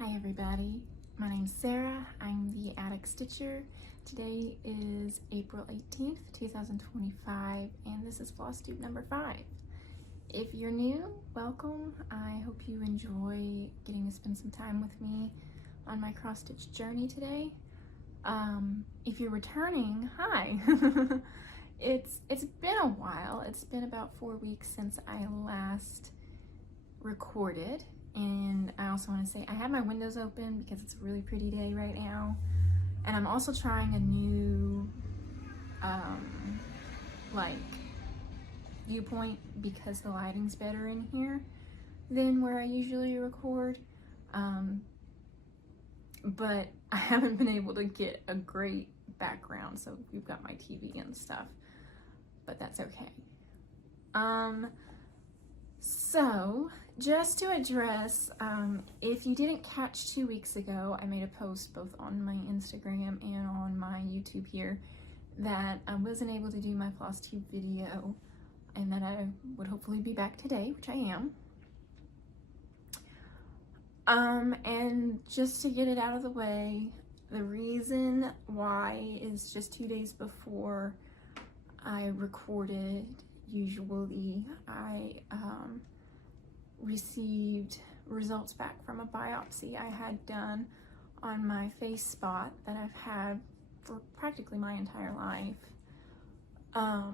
Hi everybody, my name's Sarah. I'm the Attic Stitcher. Today is April 18th, 2025, and this is Flosstube number 5. If you're new, welcome. I hope you enjoy getting to spend some time with me on my cross-stitch journey today. If you're returning, hi. It's been a while. It's been about 4 weeks since I last recorded. And I also want to say I have my windows open because it's a really pretty day right now, and I'm also trying a new like viewpoint because the lighting's better in here than where I usually record, but I haven't been able to get a great background, so you've got my TV and stuff, but that's okay. So just to address, if you didn't catch 2 weeks ago, I made a post both on my Instagram and on my YouTube here that I wasn't able to do my Flosstube video and that I would hopefully be back today, which I am. And just to get it out of the way, the reason why is just 2 days before I recorded. Usually I received results back from a biopsy I had done on my face spot that I've had for practically my entire life. I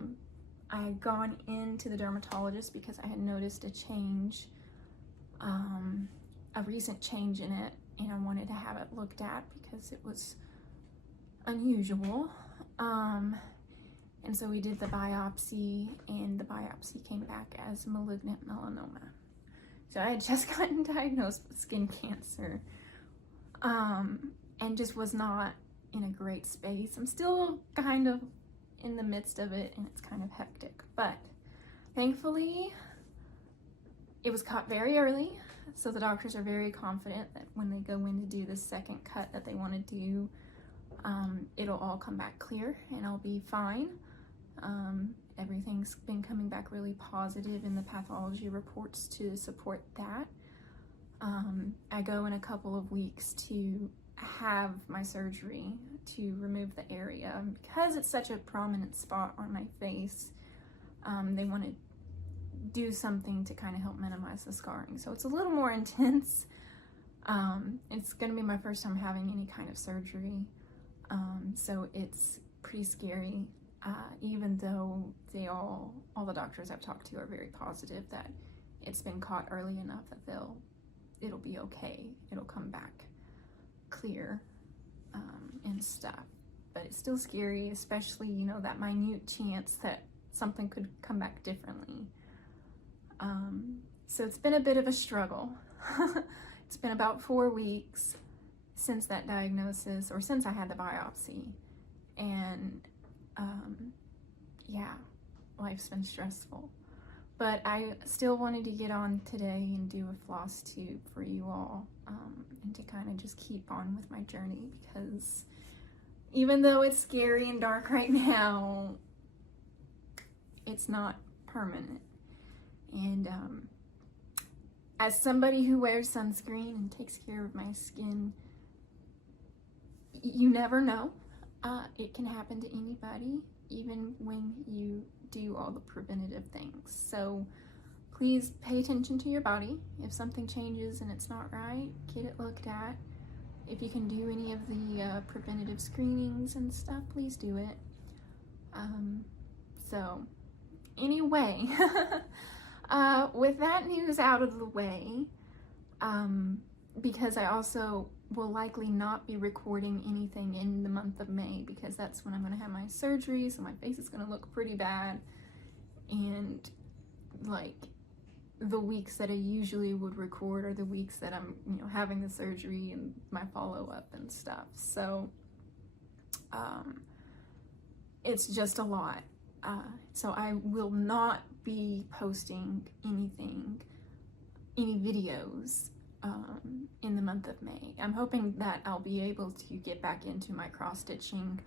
had gone into the dermatologist because I had noticed a change, a recent change in it, and I wanted to have it looked at because it was unusual. And so we did the biopsy, and the biopsy came back as malignant melanoma. So I had just gotten diagnosed with skin cancer, and just was not in a great space. I'm still kind of in the midst of it, and it's kind of hectic. But thankfully, it was caught very early, so the doctors are very confident that when they go in to do the second cut that they want to do, it'll all come back clear, and I'll be fine. Everything's been coming back really positive in the pathology reports to support that. I go in a couple of weeks to have my surgery to remove the area. Because it's such a prominent spot on my face, they want to do something to kind of help minimize the scarring. So it's a little more intense. It's going to be my first time having any kind of surgery. So it's pretty scary. Even though all the doctors I've talked to are very positive that it's been caught early enough that it'll be okay. It'll come back clear, and stuff. But it's still scary, especially, you know, that minute chance that something could come back differently. So it's been a bit of a struggle. It's been about 4 weeks since that diagnosis, or since I had the biopsy, and yeah, life's been stressful, but I still wanted to get on today and do a floss tube for you all, and to kind of just keep on with my journey, because even though it's scary and dark right now, it's not permanent. And as somebody who wears sunscreen and takes care of my skin, you never know. It can happen to anybody, even when you do all the preventative things. So please pay attention to your body. If something changes and it's not right, get it looked at. If you can do any of the preventative screenings and stuff, please do it. So anyway, with that news out of the way, because I also will likely not be recording anything in the month of May, because that's when I'm going to have my surgery, so my face is going to look pretty bad, and like the weeks that I usually would record are the weeks that I'm, you know, having the surgery and my follow-up and stuff. So it's just a lot. So I will not be posting any videos in the month of May. I'm hoping that I'll be able to get back into my cross stitching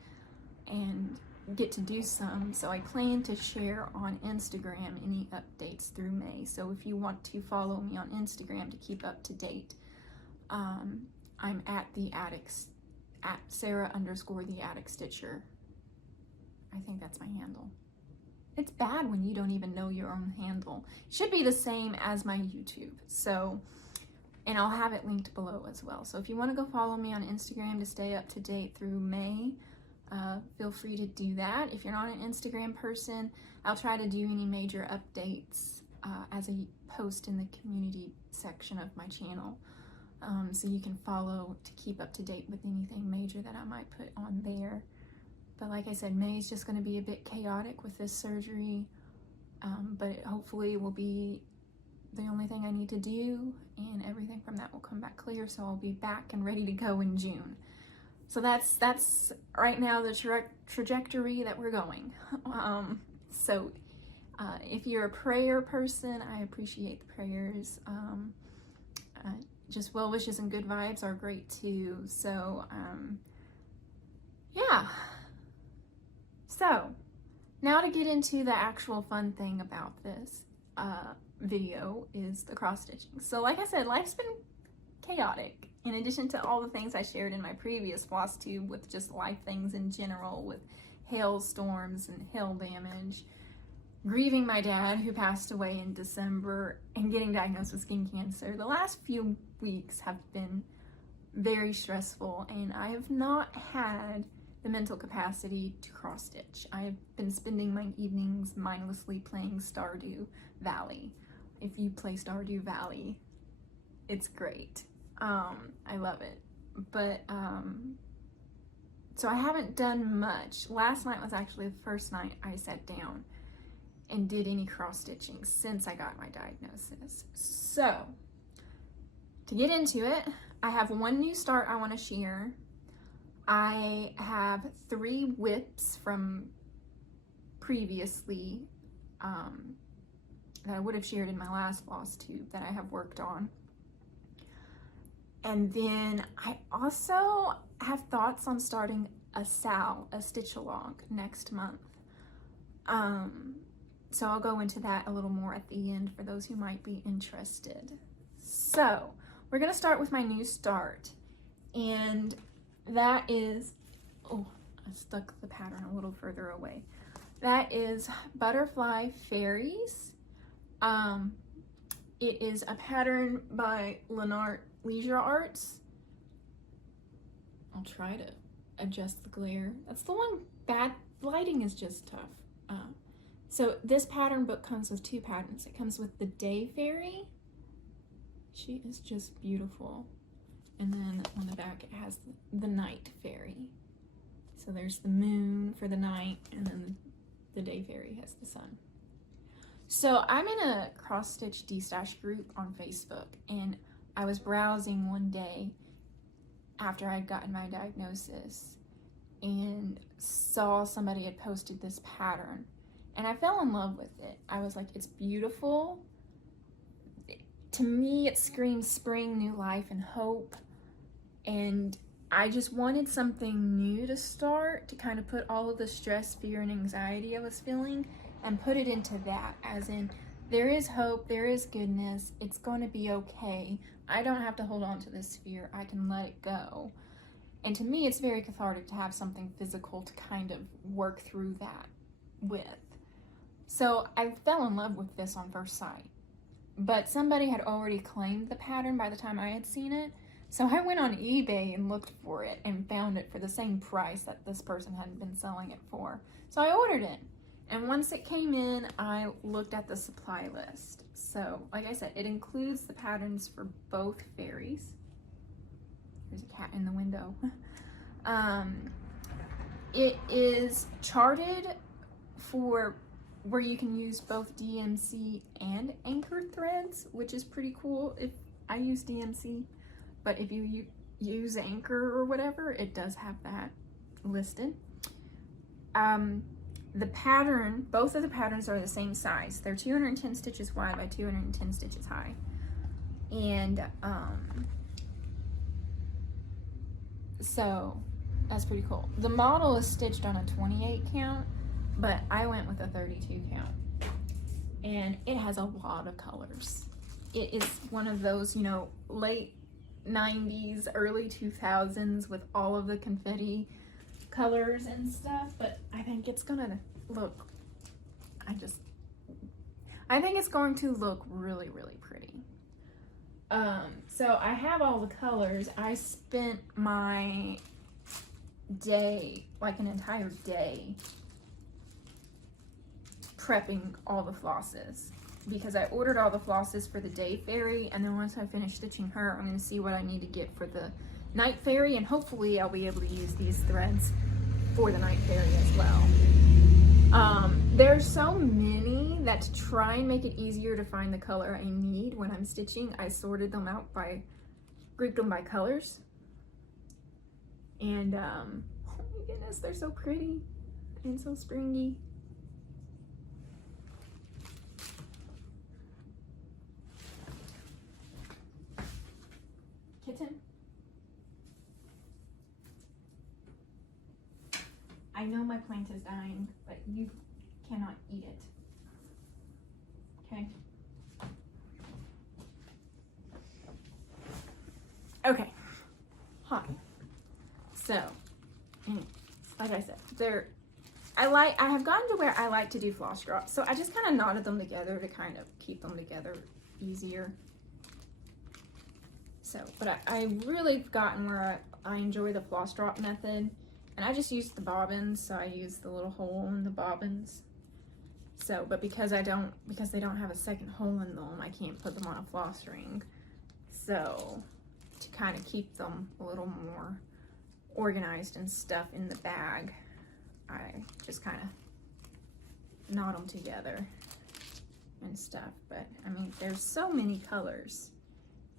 and get to do some, so I plan to share on Instagram any updates through May. So if you want to follow me on Instagram to keep up to date, I'm at the attic, at Sarah_the_attic_stitcher. I think that's my handle. It's bad when you don't even know your own handle. It should be the same as my YouTube. So, and I'll have it linked below as well. So if you want to go follow me on Instagram to stay up to date through May, feel free to do that. If you're not an Instagram person, I'll try to do any major updates as a post in the community section of my channel. So you can follow to keep up to date with anything major that I might put on there. But like I said, May is just going to be a bit chaotic with this surgery, but hopefully it will be the only thing I need to do, and everything from that will come back clear, so I'll be back and ready to go in June. So that's right now the trajectory that we're going. So if you're a prayer person, I appreciate the prayers. Just well wishes and good vibes are great too. So yeah. So now to get into the actual fun thing about this video is the cross stitching. So like I said, life's been chaotic. In addition to all the things I shared in my previous Flosstube with just life things in general, with hailstorms and hail damage, grieving my dad who passed away in December, and getting diagnosed with skin cancer, the last few weeks have been very stressful, and I have not had the mental capacity to cross stitch. I have been spending my evenings mindlessly playing Stardew Valley. If you play Stardew Valley, it's great. I love it. But so I haven't done much. Last night was actually the first night I sat down and did any cross stitching since I got my diagnosis. So to get into it, I have one new start I want to share. I have 3 whips from previously that I would have shared in my last Flosstube that I have worked on. And then I also have thoughts on starting a stitch along next month. So I'll go into that a little more at the end for those who might be interested. So we're gonna start with my new start, and that is, oh, I stuck the pattern a little further away. That is Butterfly Fairies. It is a pattern by Lanarte Leisure Arts. I'll try to adjust the glare. That's the one bad, lighting is just tough. So this pattern book comes with 2 patterns. It comes with the Day Fairy. She is just beautiful. And then on the back it has the Night Fairy. So there's the moon for the night, and then the Day Fairy has the sun. So I'm in a cross stitch D-stash group on Facebook, and I was browsing one day after I'd gotten my diagnosis and saw somebody had posted this pattern, and I fell in love with it. I was like, it's beautiful. To me, it screams spring, new life, and hope. And I just wanted something new to start, to kind of put all of the stress, fear, and anxiety I was feeling and put it into that, as in, there is hope, there is goodness, it's going to be okay. I don't have to hold on to this fear, I can let it go. And to me, it's very cathartic to have something physical to kind of work through that with. So I fell in love with this on first sight, but somebody had already claimed the pattern by the time I had seen it. So I went on eBay and looked for it and found it for the same price that this person had been selling it for. So I ordered it. And once it came in, I looked at the supply list. So, like I said, it includes the patterns for both fairies. There's a cat in the window. It is charted for where you can use both DMC and anchored threads, which is pretty cool. If I use DMC, but if you use anchor or whatever, it does have that listed. The pattern, both of the patterns are the same size. They're 210 stitches wide by 210 stitches high. And so that's pretty cool. The model is stitched on a 28 count, but I went with a 32 count. And it has a lot of colors. It is one of those, you know, late 90s, early 2000s with all of the confetti colors and stuff, but I think it's gonna look, I think it's going to look really, really pretty. So I have all the colors. I spent my day, like an entire day, prepping all the flosses because I ordered all the flosses for the day fairy, and then once I finish stitching her, I'm going to see what I need to get for the night fairy, and hopefully I'll be able to use these threads for the night fairy as well. There's so many that to try and make it easier to find the color I need when I'm stitching, I sorted them out grouped them by colors. And oh my goodness, they're so pretty and so springy. Kitten. I know my plant is dying, but you cannot eat it. Okay? Okay. Hi. So, like I said, I have gotten to where I like to do floss drops, so I just kind of knotted them together to kind of keep them together easier. So, but I really gotten where I enjoy the floss drop method, and I just use the bobbins, so I use the little hole in the bobbins. So, but because they don't have a second hole in them, I can't put them on a floss ring. So, to kind of keep them a little more organized and stuff in the bag, I just kind of knot them together and stuff. But I mean, there's so many colors.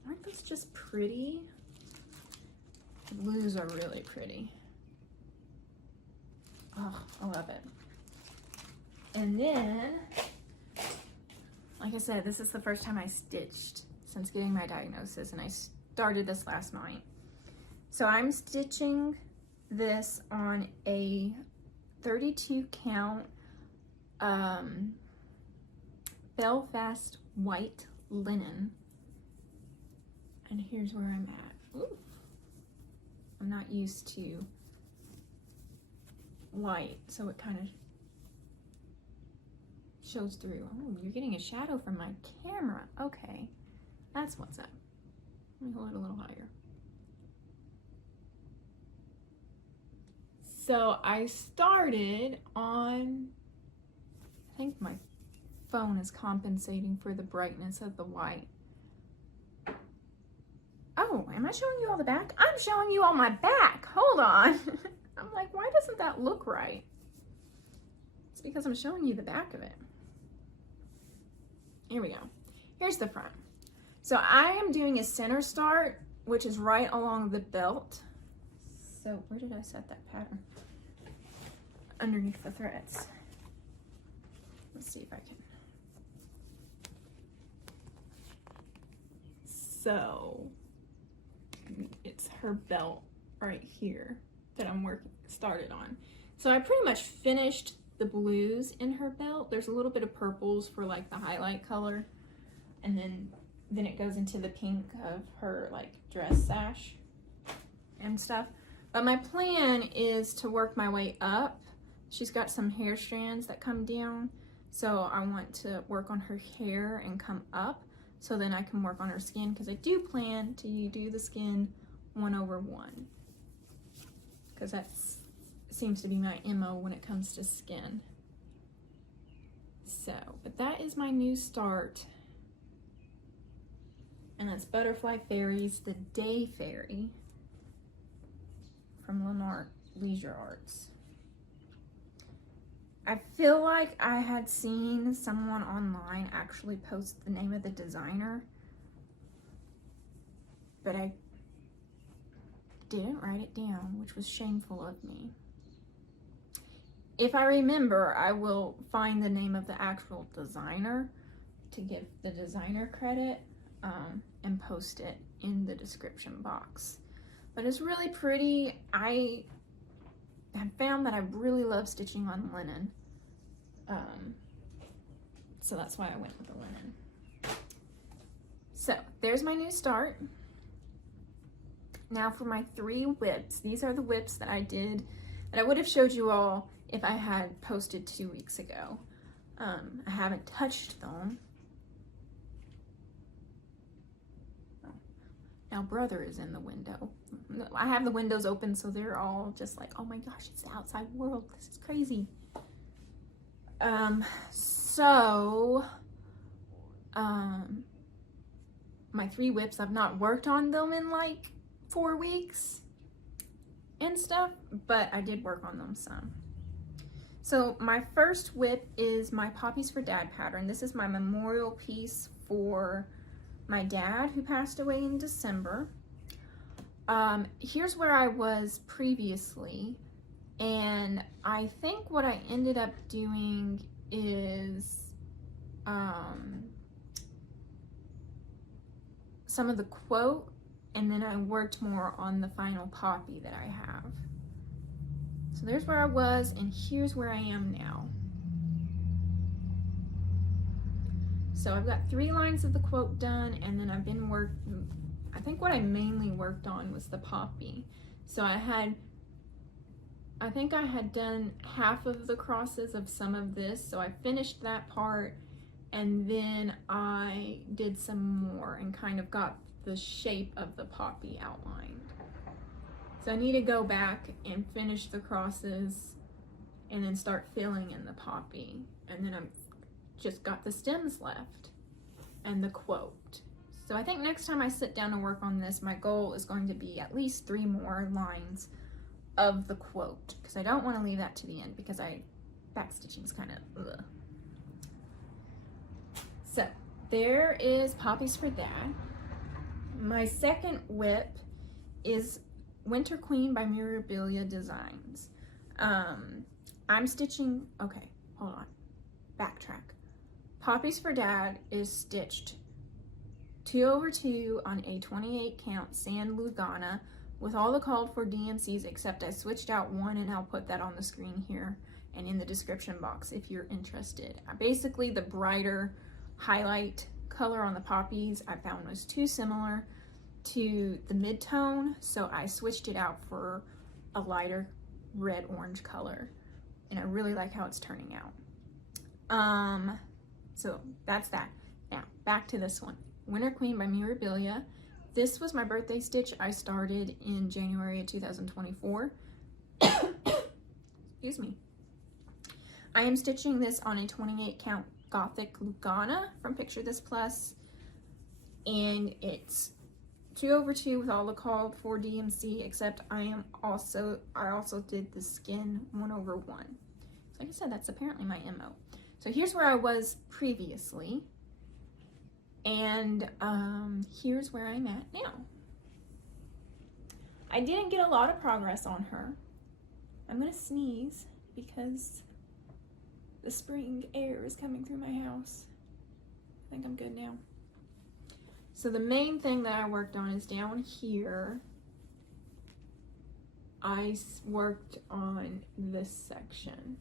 Aren't those just pretty? The blues are really pretty. Oh, I love it. And then, like I said, this is the first time I stitched since getting my diagnosis, and I started this last night. So I'm stitching this on a 32 count Belfast white linen. And here's where I'm at. Ooh. I'm not used to white, so it kind of shows through. Oh, you're getting a shadow from my camera. Okay, that's what's up. Let me hold it a little higher. So I started on, I think my phone is compensating for the brightness of the white. Oh, am I showing you all the back? I'm showing you all my back. Hold on. I'm like, why doesn't that look right? It's because I'm showing you the back of it. Here we go. Here's the front. So I am doing a center start, which is right along the belt. So where did I set that pattern? Underneath the threads. Let's see if I can. So it's her belt right here that I'm started on. So I pretty much finished the blues in her belt. There's a little bit of purples for like the highlight color, and then it goes into the pink of her like dress sash and stuff. But my plan is to work my way up. She's got some hair strands that come down, so I want to work on her hair and come up, so then I can work on her skin, because I do plan to do the skin 1/1, because that seems to be my MO when it comes to skin. So, but that is my new start, and that's Butterfly Fairies, the Day Fairy from Lanarte Leisure Arts. I feel like I had seen someone online actually post the name of the designer, but I didn't write it down, which was shameful of me. If I remember, I will find the name of the actual designer to give the designer credit and post it in the description box. But it's really pretty. I have found that I really love stitching on linen. So that's why I went with the linen. So there's my new start. Now for my 3 whips, these are the whips that I did, that I would have showed you all if I had posted 2 weeks ago. I haven't touched them. Now brother is in the window. I have the windows open so they're all just like, oh my gosh, it's the outside world. This is crazy. My 3 whips, I've not worked on them in like 4 weeks and stuff, but I did work on them some. So my first whip is my Poppies for Dad pattern. This is my memorial piece for my dad who passed away in December. Here's where I was previously, and I think what I ended up doing is some of the quote, and then I worked more on the final poppy that I have. So there's where I was, and here's where I am now. So I've got 3 lines of the quote done, and then I've been I think what I mainly worked on was the poppy. So I think I had done half of the crosses of some of this, so I finished that part, and then I did some more and kind of got the shape of the poppy outlined. So I need to go back and finish the crosses and then start filling in the poppy, and then I'm just got the stems left and the quote. So I think next time I sit down and work on this, my goal is going to be at least 3 more lines of the quote, because I don't want to leave that to the end, because backstitching is kind of ugh. So there is Poppies for Dad. My second whip is Winter Queen by Mirabillia Designs. I'm stitching, okay, hold on, backtrack. Poppies for Dad is stitched 2/2 on a 28 count sand lugana with all the called for DMCs, except I switched out one, and I'll put that on the screen here and in the description box if you're interested. Basically, the brighter highlight color on the poppies I found was too similar to the mid-tone, so I switched it out for a lighter red-orange color, and I really like how it's turning out. So that's that. Now, back to this one. Winter Queen by Mirabillia. This was my birthday stitch I started in January of 2024. Excuse me. I am stitching this on a 28 count gothic lugana from Picture This Plus, and it's 2/2 with all the called for DMC, except I also did the skin 1/1. So like I said, that's apparently my MO. So here's where I was previously, and here's where I'm at now. I didn't get a lot of progress on her. I'm gonna sneeze because the spring air is coming through my house. I think I'm good now. So the main thing that I worked on is down here. I worked on this section,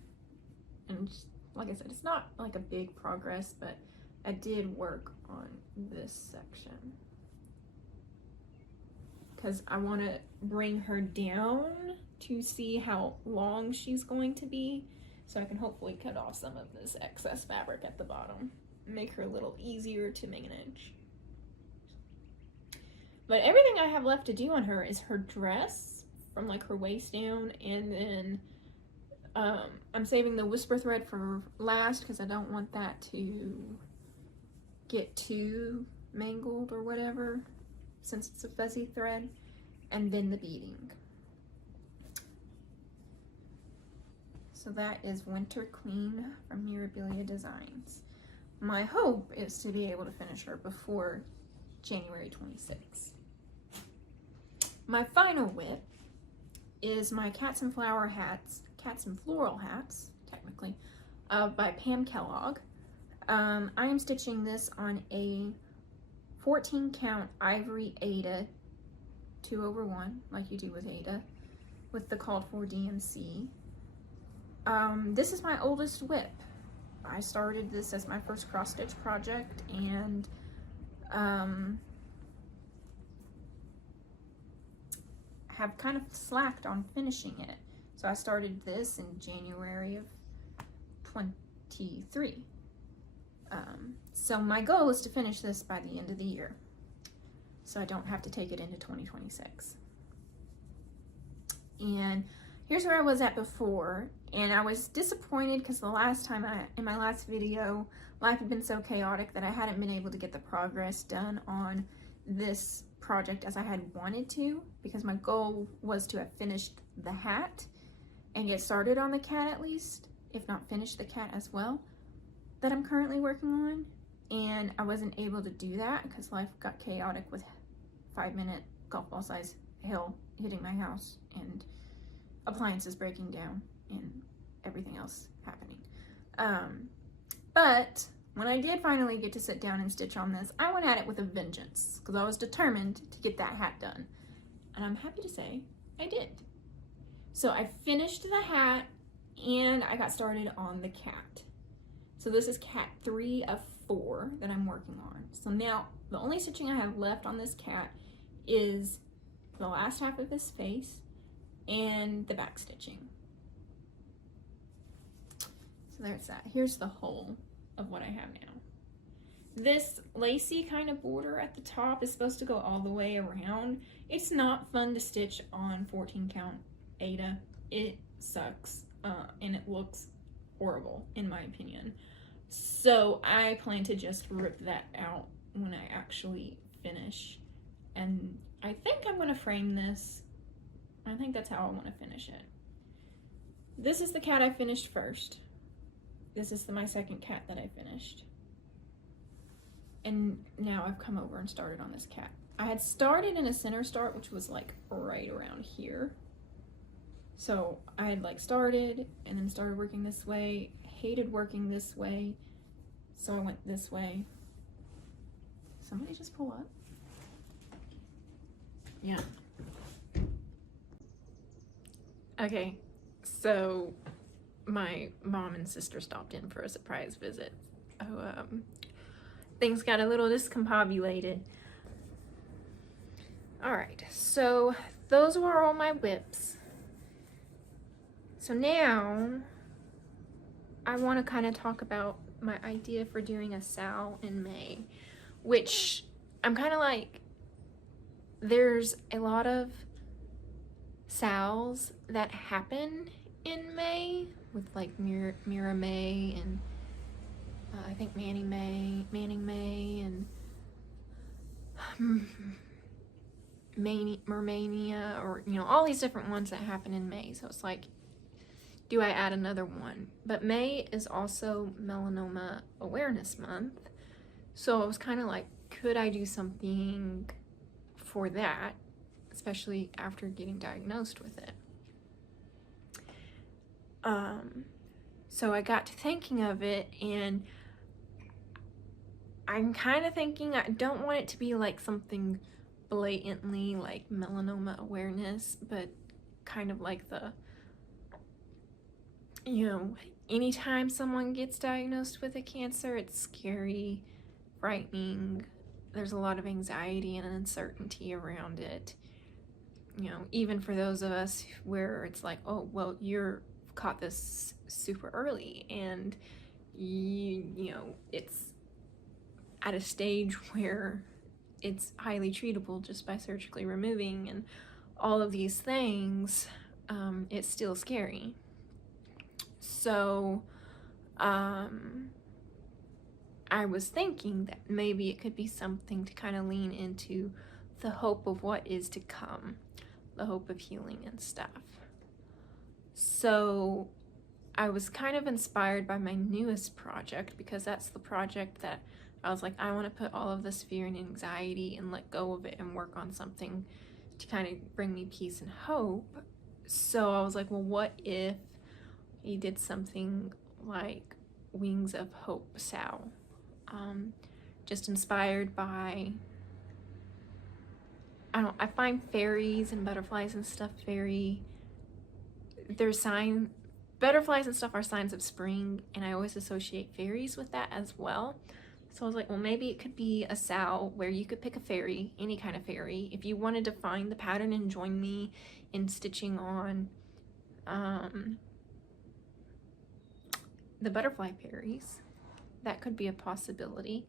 and like I said, it's not like a big progress, but I did work on this section because I want to bring her down to see how long she's going to be, so I can hopefully cut off some of this excess fabric at the bottom, make her a little easier to manage. But everything I have left to do on her is her dress, from like her waist down, and then I'm saving the whisper thread for last because I don't want that to get too mangled or whatever, since it's a fuzzy thread, and then the beading. So that is Winter Queen from Mirabillia Designs. My hope is to be able to finish her before January 26th. My final whip is my Cats and Floral Hats, technically, by Pam Kellog. I am stitching this on a 14 count ivory Aida 2/1, like you do with Aida, with the called for DMC. This is my oldest whip. I started this as my first cross stitch project, and have kind of slacked on finishing it. So I started this in January of 23. So my goal is to finish this by the end of the year, so I don't have to take it into 2026. And here's where I was at before, and I was disappointed because the last time in my last video, life had been so chaotic that I hadn't been able to get the progress done on this project as I had wanted to, because my goal was to have finished the hat and get started on the cat at least, if not finish the cat as well, that I'm currently working on. And I wasn't able to do that because life got chaotic with 5-minute golf ball size hail hitting my house and appliances breaking down and everything else happening. But when I did finally get to sit down and stitch on this, I went at it with a vengeance because I was determined to get that hat done. And I'm happy to say I did. So I finished the hat and I got started on the cat. So this is cat 3 of 4 that I'm working on. So now the only stitching I have left on this cat is the last half of his face and the back stitching. So there's that. Here's the whole of what I have now. This lacy kind of border at the top is supposed to go all the way around. It's not fun to stitch on 14 count Aida. It sucks and it looks horrible in my opinion. So I plan to just rip that out when I actually finish. And I think I'm going to frame this. I think that's how I want to finish it. This is the cat I finished first. This is my second cat that I finished. And now I've come over and started on this cat. I had started in a center start, which was like right around here. So I had like started and then started working this way, hated working this way. So I went this way. Somebody just pull up. Yeah. Okay, so my mom and sister stopped in for a surprise visit. Things got a little discombobulated. All right, so those were all my whips. So now I want to kind of talk about my idea for doing a sow in May, which I'm kind of like, there's a lot of sows that happen in May with like Mirabillia and I think Manning May and Mermania, or you know, all these different ones that happen in May. So it's like, do I add another one? But May is also Melanoma Awareness Month. So I was kind of like, could I do something for that, especially after getting diagnosed with it? So I got to thinking of it, and I'm kind of thinking I don't want it to be like something blatantly like melanoma awareness, but kind of like the, you know, anytime someone gets diagnosed with a cancer, it's scary, frightening. There's a lot of anxiety and uncertainty around it. You know, even for those of us where it's like, oh, well, you're caught this super early and you know, it's at a stage where it's highly treatable just by surgically removing and all of these things, it's still scary. So I was thinking that maybe it could be something to kind of lean into the hope of what is to come, the hope of healing and stuff. So I was kind of inspired by my newest project, because that's the project that I was like, I want to put all of this fear and anxiety and let go of it and work on something to kind of bring me peace and hope. So I was like, well, what if he did something like Wings of Hope Sow? Just inspired by, I find fairies and butterflies and stuff butterflies and stuff are signs of spring, and I always associate fairies with that as well. So I was like, well, maybe it could be a SAL where you could pick a fairy, any kind of fairy. If you wanted to find the pattern and join me in stitching on the butterfly fairies, that could be a possibility.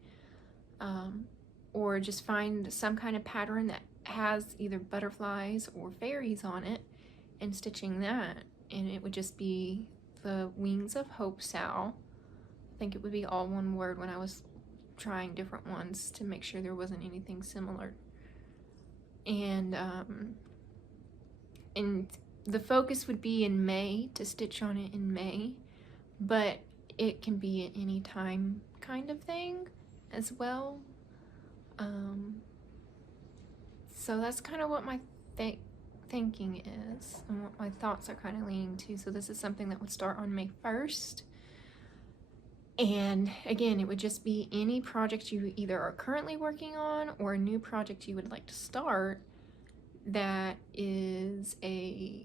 Or just find some kind of pattern that has either butterflies or fairies on it and stitching that. And it would just be the Wings of Hope SAL. I think it would be all one word when I was trying different ones to make sure there wasn't anything similar. And the focus would be in May, to stitch on it in May, but it can be at any time kind of thing as well. So that's kind of what my thinking is and what my thoughts are kind of leaning to. So this is something that would start on May 1st. And again, it would just be any project you either are currently working on or a new project you would like to start that is a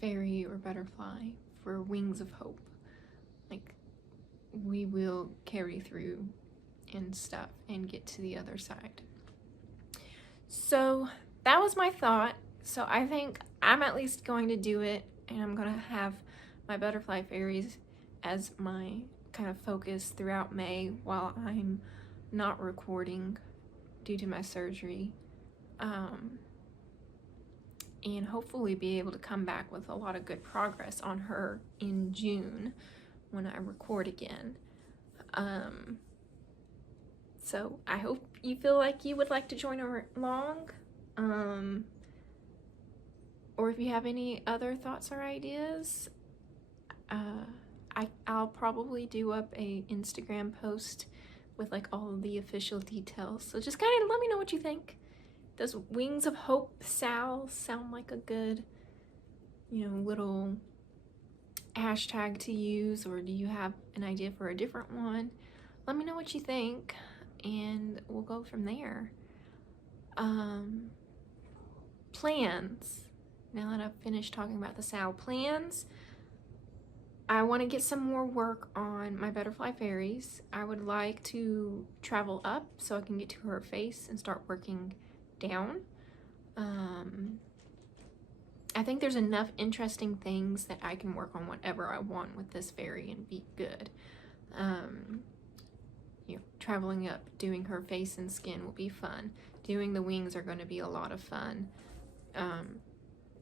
fairy or butterfly for Wings of Hope. Like, we will carry through and stuff and get to the other side. So that was my thought. So I think I'm at least going to do it, and I'm going to have my butterfly fairies as my kind of focus throughout May while I'm not recording due to my surgery. And hopefully be able to come back with a lot of good progress on her in June when I record again. So I hope you feel like you would like to join along. Or if you have any other thoughts or ideas, I'll probably do up a Instagram post with like all of the official details. So just kind of let me know what you think. Does Wings of Hope SAL sound like a good, little hashtag to use, or do you have an idea for a different one? Let me know what you think, and we'll go from there. Plans. Now that I've finished talking about the SAL plans, I want to get some more work on my butterfly fairies. I would like to travel up so I can get to her face and start working down. I think there's enough interesting things that I can work on whatever I want with this fairy and be good. Traveling up, doing her face and skin will be fun. Doing the wings are going to be a lot of fun.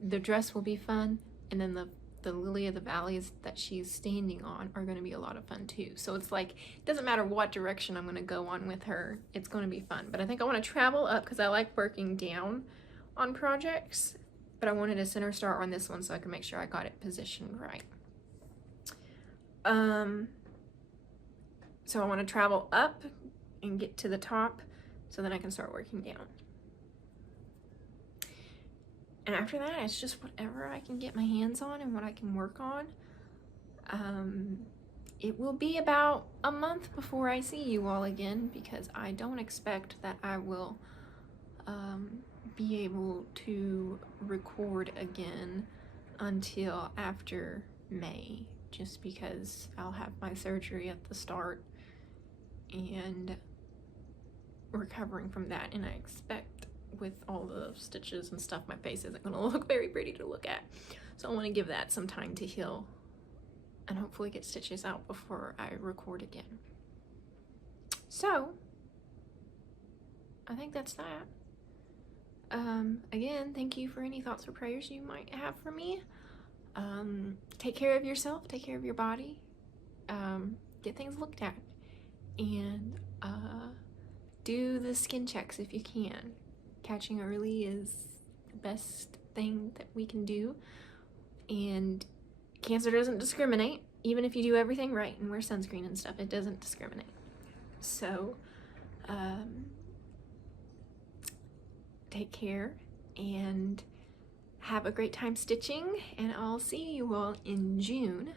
The dress will be fun, and then the lily of the valleys that she's standing on are going to be a lot of fun too. So it's like, it doesn't matter what direction I'm going to go on with her, it's going to be fun. But I think I want to travel up because I like working down on projects, but I wanted a center star on this one so I can make sure I got it positioned right. So I want to travel up and get to the top so then I can start working down. And after that, it's just whatever I can get my hands on and what I can work on. It will be about a month before I see you all again, because I don't expect that I will be able to record again until after May, just because I'll have my surgery at the start and recovering from that, and I expect with all the stitches and stuff, my face isn't going to look very pretty to look at. So I want to give that some time to heal and hopefully get stitches out before I record again. So I think that's that. Again, thank you for any thoughts or prayers you might have for me. Take care of yourself, take care of your body, get things looked at, and do the skin checks if you can. Catching early is the best thing that we can do, and cancer doesn't discriminate. Even if you do everything right and wear sunscreen and stuff, it doesn't discriminate. So take care and have a great time stitching, and I'll see you all in June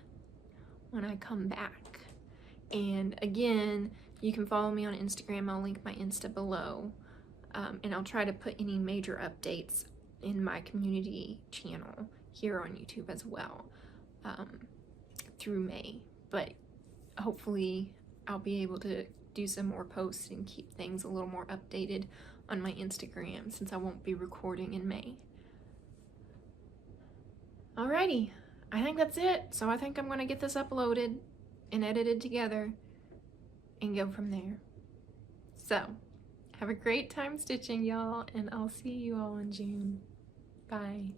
when I come back. And again, you can follow me on Instagram. I'll link my Insta below. And I'll try to put any major updates in my community channel here on YouTube as well. through May, but hopefully I'll be able to do some more posts and keep things a little more updated on my Instagram since I won't be recording in May. Alrighty, I think that's it. So I think I'm gonna get this uploaded and edited together and go from there. So, have a great time stitching, y'all, and I'll see you all in June. Bye.